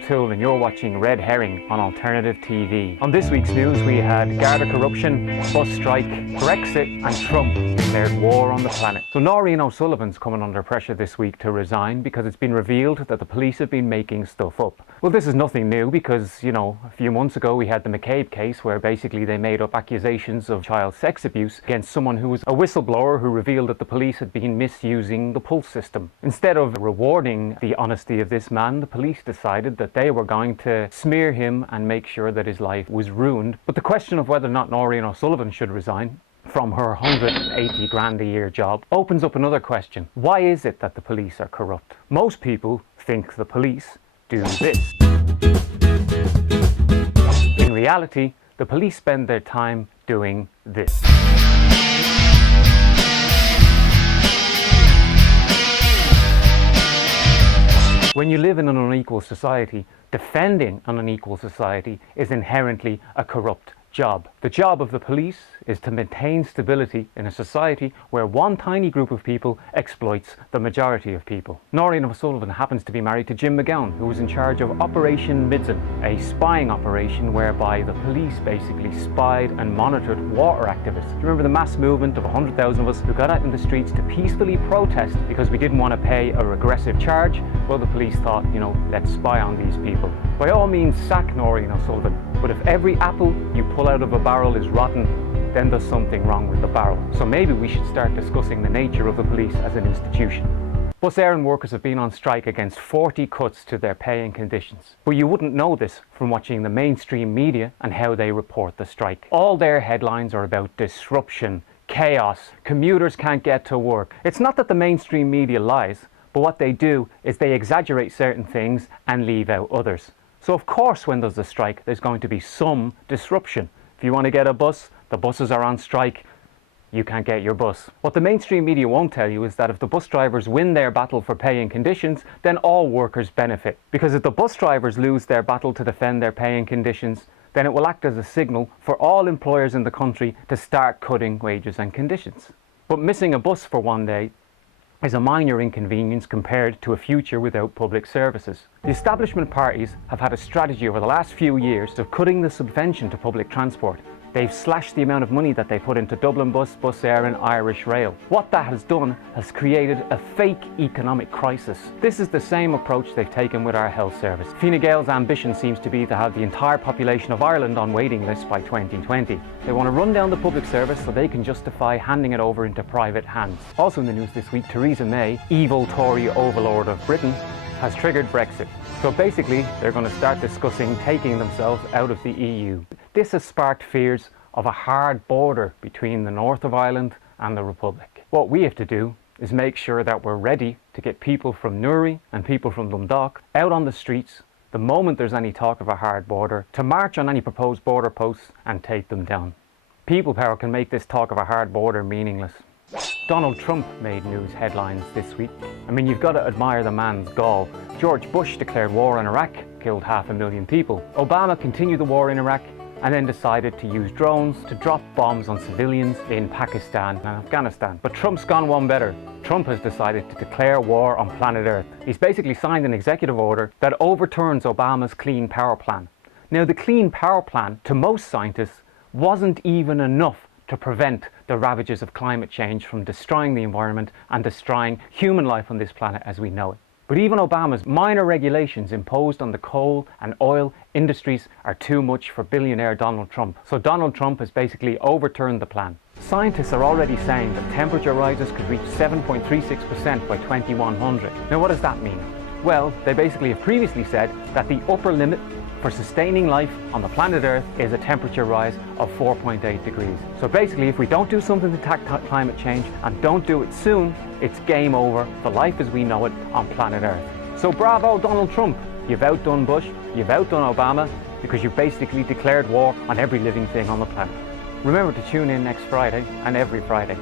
O'Toole and you're watching Red Herring on Alternative TV. On this week's news we had Garda corruption, bus strike, Brexit and Trump declared war on the planet. So Noreen O'Sullivan's coming under pressure this week to resign because it's been revealed that the police have been making stuff up. Well, this is nothing new because, you know, a few months ago we had the McCabe case where basically they made up accusations of child sex abuse against someone who was a whistleblower who revealed that the police had been misusing the pulse system. Instead of rewarding the honesty of this man, the police decided that they were going to smear him and make sure that his life was ruined. But the question of whether or not Noreen O'Sullivan should resign from her 180 grand a year job opens up another question. Why is it that the police are corrupt? Most people think the police do this. In reality, the police spend their time doing this. When you live in an unequal society, defending an unequal society is inherently a corrupt job. The job of the police is to maintain stability in a society where one tiny group of people exploits the majority of people. Noreen O'Sullivan happens to be married to Jim McGowan, who was in charge of Operation Midson, a spying operation whereby the police basically spied and monitored water activists. Do you remember the mass movement of 100,000 of us who got out in the streets to peacefully protest because we didn't want to pay a regressive charge? Well, the police thought, you know, let's spy on these people. By all means, sack Noreen O'Sullivan, but if every apple you pull out of a barrel is rotten, then there's something wrong with the barrel. So maybe we should start discussing the nature of the police as an institution. Bus errand workers have been on strike against 40 cuts to their pay and conditions. But you wouldn't know this from watching the mainstream media and how they report the strike. All their headlines are about disruption, chaos, commuters can't get to work. It's not that the mainstream media lies, but what they do is they exaggerate certain things and leave out others. So of course when there's a strike, there's going to be some disruption. If you want to get a bus, the buses are on strike, you can't get your bus. What the mainstream media won't tell you is that if the bus drivers win their battle for pay and conditions, then all workers benefit. Because if the bus drivers lose their battle to defend their pay and conditions, then it will act as a signal for all employers in the country to start cutting wages and conditions. But missing a bus for one day is a minor inconvenience compared to a future without public services. The establishment parties have had a strategy over the last few years of cutting the subvention to public transport. They've slashed the amount of money that they put into Dublin Bus, Bus Air and Irish Rail. What that has done has created a fake economic crisis. This is the same approach they've taken with our health service. Fine Gael's ambition seems to be to have the entire population of Ireland on waiting lists by 2020. They want to run down the public service so they can justify handing it over into private hands. Also in the news this week, Theresa May, evil Tory overlord of Britain, has triggered Brexit. So basically, they're going to start discussing taking themselves out of the EU. This has sparked fears of a hard border between the north of Ireland and the Republic. What we have to do is make sure that we're ready to get people from Newry and people from Dundalk out on the streets the moment there's any talk of a hard border, to march on any proposed border posts and take them down. People power can make this talk of a hard border meaningless. Donald Trump made news headlines this week. I mean, you've got to admire the man's gall. George Bush declared war on Iraq, killed 500,000 people. Obama continued the war in Iraq and then decided to use drones to drop bombs on civilians in Pakistan and Afghanistan. But Trump's gone one better. Trump has decided to declare war on planet Earth. He's basically signed an executive order that overturns Obama's Clean Power Plan. Now, the Clean Power Plan, to most scientists, wasn't even enough to prevent the ravages of climate change from destroying the environment and destroying human life on this planet as we know it. But even Obama's minor regulations imposed on the coal and oil industries are too much for billionaire Donald Trump. So Donald Trump has basically overturned the plan. Scientists are already saying that temperature rises could reach 7.36% by 2100. Now what does that mean? Well, they basically have previously said that the upper limit for sustaining life on the planet Earth is a temperature rise of 4.8 degrees. So basically, if we don't do something to tackle climate change and don't do it soon, it's game over for life as we know it on planet Earth. So bravo, Donald Trump. You've outdone Bush, you've outdone Obama, because you've basically declared war on every living thing on the planet. Remember to tune in next Friday and every Friday.